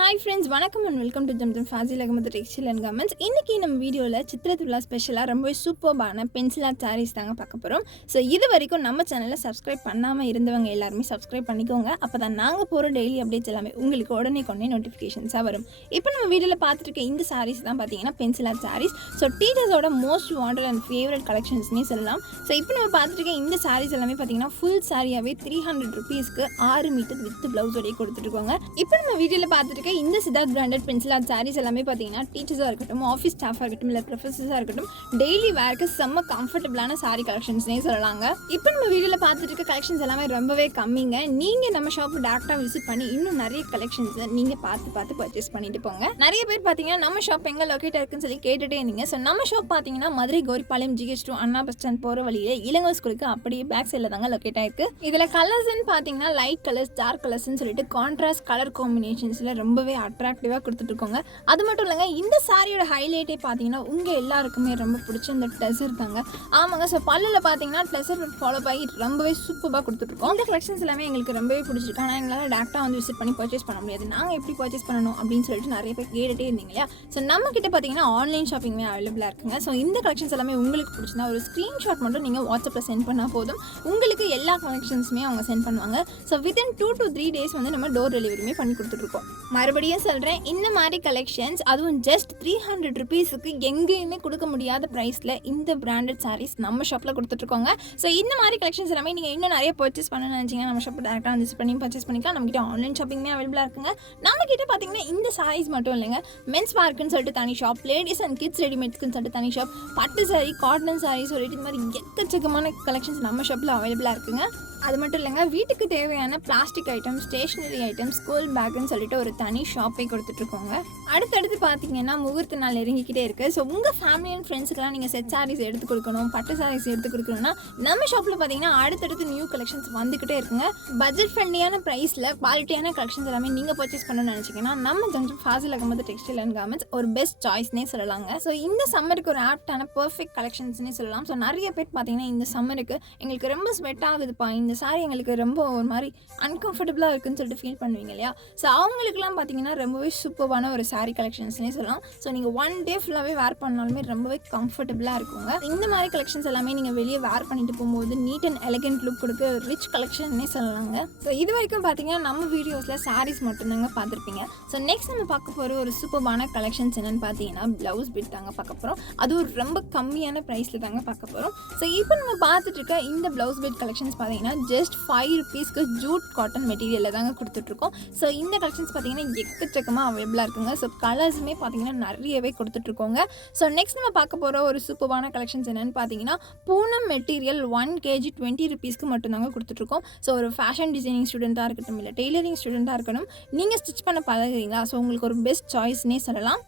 Hi friends, வணக்கம் and welcome to Zamzam Fazil Ahamed Textiles and Garments. இன்னைக்கு நம்ம வீடியோல சித்திரை திருவிழா ஸ்பெஷலா ரொம்ப சூப்பர்பான பென்சில் ஆர்ட் sarees தாங்க பார்க்க போறோம். சோ இது வரைக்கும் நம்ம சேனலை சப்ஸ்கிரைப் பண்ணாம இருந்தவங்க எல்லாரும் சப்ஸ்கிரைப் பண்ணிக்கோங்க. அப்பதான் நாங்க போற டெய்லி அப்டேட்ஸ் எல்லாமே உங்களுக்கு உடனே நோட்டிஃபிகேஷன்ஸா வரும். இப்போ நம்ம வீடியோல பார்த்துட்டு இருக்க இந்த sarees தான் பாத்தீங்கன்னா பென்சில் ஆர்ட் sarees. சோ டீச்சர்ஸோட மோஸ்ட் வாண்டட் அண்ட் ஃபேவரட் கலெக்ஷன்ஸ்னே சொல்லலாம். சோ இப்போ நம்ம பார்த்துட்டு இருக்க இந்த sarees எல்லாமே பாத்தீங்கன்னா ஃபுல் சாரியாவே 300 rupeesக்கு 6 மீட்டர் வித் பிளவுஸ் ஓட கொடுத்துட்டு இருக்காங்க. இப்போ நம்ம வீடியோல பார்த்துட்டு இந்த Siddharth branded pencil art sarees எல்லாமே பார்த்தீங்கன்னா டீச்சர்ஸாக இருக்கட்டும், ஆஃபீஸ் ஸ்டாஃபாக இருக்கட்டும், இல்லை ப்ரொஃபஸர்ஸாக இருக்கட்டும், டெய்லி வேர்க்கு செம்ம கம்ஃபர்டபுளான சாரீ கலெக்ஷன்ஸ்னே சொல்லலாங்க. இப்போ நம்ம வீடியோவில் பார்த்துட்டு இருக்க கலெக்ஷன்ஸ் எல்லாமே ரொம்பவே கம்மிங்க. நீங்கள் நம்ம ஷாப் டேரக்டாக விசிட் பண்ணி இன்னும் நிறைய கலெக்ஷன்ஸை நீங்கள் பார்த்து பர்ச்சேஸ் பண்ணிட்டு போங்க. நிறைய பேர் பார்த்தீங்கன்னா நம்ம ஷாப் எங்கே லொக்கேட் இருக்குன்னு சொல்லி கேட்டுட்டே இருந்தீங்க. ஸோ நம்ம ஷாப் பார்த்தீங்கன்னா மதுரை கோரிப்பாளையம் GH2 அண்ணா பஸ் ஸ்டாண்ட் போகிற வழியில் இளங்கோ ஸ்கூலுக்கு அப்படியே பேக் சைடில் தாங்க லொக்கேட் ஆயிருக்கு. இதில் கலர்ஸ்ன்னு பார்த்தீங்கன்னா லைட் கலர்ஸ், டார்க் கலர்ஸ்ன்னு சொல்லிட்டு கான்ட்ராஸ்ட் கலர் காம்பினேஷன்ஸில் ரொம்பவே அட்ராக்டிவாக கொடுத்துட்ருக்கோங்க. அது மட்டும் இல்லைங்க, இந்த சாரியோட ஹைலைட்டே பார்த்தீங்கன்னா உங்கள் எல்லாருக்குமே ரொம்ப பிடிச்ச இந்த டெசர் தாங்க. ஆமாங்க, ஸோ பல்லில் பார்த்தீங்கன்னா டெசர் ஃபாலோ ஆகி ரொம்பவே சூப்பராக கொடுத்துட்ருக்கோம். இந்த கலெக்ஷன்ஸ் எல்லாமே எங்களுக்கு ரொம்பவே பிடிச்சிருக்கு. ஆனால் எங்களால் டேரக்டாக வந்து விசிட் பண்ணி பர்ச்சேஸ் பண்ண முடியாது. நாங்கள் எப்படி பர்ச்சேஸ் பண்ணணும் அப்படின்னு சொல்லிட்டு நிறைய பேர் கேட்டுகிட்டே இருந்தீங்க இல்லையா? ஸோ நம்ம கிட்ட பார்த்தீங்கன்னா ஆன்லைன் ஷாப்பிங்குமே அவைலபிளாக இருக்குங்க. ஸோ இந்த கலெக்ஷன்ஸ் எல்லாமே உங்களுக்கு பிடிச்சிருந்தா ஒரு ஸ்க்ரீன்ஷாட் மட்டும் நீங்கள் வாட்ஸ்அப்பில் சென்ட் பண்ணால் போதும். உங்களுக்கு எல்லா கலெக்ஷன்ஸுமே அவங்க சென்ட் பண்ணுவாங்க. ஸோ வித்தின் 2 to 3 days வந்து நம்ம டோர் டெலிவரியுமே பண்ணி கொடுத்துட்ருக்கோம். மறுபடியும் சொல்கிறேன், இந்த மாதிரி கலெக்ஷன்ஸ் அதுவும் ஜஸ்ட் 300 rupeesக்கு எங்கேயுமே கொடுக்க முடியாத ப்ரைஸில் இந்த பிராண்டட் சாரீஸ் நம்ம ஷாப்பில் கொடுத்துட்ருக்கோங்க. ஸோ இந்த மாதிரி கலெக்ஷன்ஸ் எல்லாமே நீங்கள் இன்னும் நிறைய பர்ச்சேஸ் பண்ணணும்னு நினச்சிங்கன்னா நம்ம ஷாப்பில் டேரெக்டாக வந்து பண்ணி பர்ச்சேஸ் பண்ணிக்கலாம். நம்மகிட்ட ஆன்லைன் ஷாப்பிங்குமே அவைலபிளாக இருக்குங்க. நம்மகிட்ட பார்த்தீங்கன்னா இந்த சாரீஸ் மட்டும் இல்லைங்க, மென்ஸ் பார்க்குன்னு சொல்லிட்டு தனி ஷாப், லேடிஸ் அண்ட் கிட்ஸ் ரெடிமேட்ஸ்க்குன்னு சொல்லிட்டு தனி ஷாப், பட்டு சாரீ, காட்டன் சாரீ சொல்லிட்டு இந்த மாதிரி எக்கச்சக்கமான கலெக்ஷன்ஸ் நம்ம ஷாப்பில் அவைலபிளாக இருக்குங்க. அது மட்டும் இல்லைங்க, வீட்டுக்கு தேவையான plastic item, stationery item, school பேக்குன்னு சொல்லிட்டு ஒரு தனி ஷாப்பை கொடுத்துட்ருக்கோங்க. அடுத்தடுத்து பார்த்தீங்கன்னா முகூர்த்த நாள் இறங்கிக்கிட்டே இருக்குது. ஸோ உங்கள் ஃபேமிலி அண்ட் ஃப்ரெண்ட்ஸுக்கெல்லாம் நீங்கள் செட் சாரீஸ் எடுத்து கொடுக்கணும், பட்டு சாரீஸ் எடுத்து கொடுக்கணும்னா நம்ம ஷாப்பில் பார்த்தீங்கன்னா அடுத்தடுத்து நியூ கலெக்ஷன்ஸ் வந்துக்கிட்டே இருக்குங்க. பட்ஜெட் ஃப்ரெண்ட்லியான ப்ரைஸில் குவாலிட்டியான கலெக்ஷன்ஸ் எல்லாமே நீங்கள் பர்ச்சேஸ் பண்ணணும்னு நினச்சிங்கன்னா நம்ம Zamzam Fazil Ahmed textile and garments ஒரு பெஸ்ட் சாய்ஸ்னே சொல்லலாங்க. ஸோ இந்த சம்மருக்கு ஒரு ஆப்டான பர்ஃபெக்ட் கலெக்ஷன்ஸ்னே சொல்லலாம். ஸோ நிறைய பேர் பார்த்தீங்கன்னா இந்த சம்மருக்கு எங்களுக்கு ரொம்ப ஸ்வெட் ஆகுதுப்பா, இந்த சாரீ எங்களுக்கு ரொம்ப ஒரு மாதிரி அன்கம்ஃபர்டபுளாக இருக்குன்னு சொல்லிட்டு ஃபீல் பண்ணுவீங்க இல்லையா? ஸோ அவங்களுக்குலாம் பார்த்தீங்கன்னா ரொம்பவே சூப்பரான ஒரு சாரீ கலெக்ஷன்ஸ்னே சொல்லலாம். ஸோ நீங்கள் 1 day ஃபுல்லாகவே வேர் பண்ணாலுமே ரொம்பவே கம்ஃபர்டபுளாக இருக்குங்க. இந்த மாதிரி கலெக்ஷன்ஸ் எல்லாமே நீங்கள் வெளியே வேர் பண்ணிட்டு போகும்போது நீட் அண்ட் எலகென்ட் லுக் கொடுக்க ரிச் கலெக்ஷன்னே சொல்லலாங்க. ஸோ இது வரைக்கும் பார்த்தீங்கன்னா நம்ம வீடியோஸில் சாரீஸ் மட்டும்தாங்க பார்த்துருப்பீங்க. ஸோ நெக்ஸ்ட் நம்ம பார்க்க போகிற ஒரு சூப்பரான கலெக்ஷன்ஸ் என்னென்னு பார்த்தீங்கன்னா ப்ளவுஸ் பிட் தாங்க பார்க்க போகிறோம். அது ஒரு ரொம்ப கம்மியான ப்ரைஸில் தாங்க பார்க்க போகிறோம். ஸோ இப்போ நம்ம பார்த்துட்டு இருக்க இந்த ப்ளவுஸ் பிட் கலெக்ஷன்ஸ் பார்த்தீங்கன்னா ஜஸ்ட் 5 rupeesக்கு ஜூட் காட்டன் மெட்டீரியலில் தாங்க கொடுத்துட்ருக்கோம். ஸோ இந்த கலெக்ஷன்ஸ் பார்த்தீங்கன்னா எக்கச்சக்கமாக அவைலபிளாக இருக்குங்க. ஸோ கலர்ஸுமே பார்த்தீங்கன்னா நிறையவே கொடுத்துட்ருக்கோங்க. ஸோ நெக்ஸ்ட் நம்ம பார்க்க போகிற ஒரு சூப்பரான கலெக்ஷன்ஸ் என்னென்னு பார்த்தீங்கன்னா பூனம் மெட்டீரியல் 1 kg 20 rupeesக்கு மட்டும்தாங்க கொடுத்துட்ருக்கோம். ஸோ ஒரு ஃபேஷன் டிசைனிங் ஸ்டூடெண்ட்டாக இருக்கட்டும், இல்லை டெய்லரிங் ஸ்டூடெண்ட்டாக இருக்கட்டும், நீங்கள் ஸ்டிச் பண்ண பழகுறீங்களா? ஸோ உங்களுக்கு ஒரு பெஸ்ட் சாய்ஸ்னே சொல்லலாம்.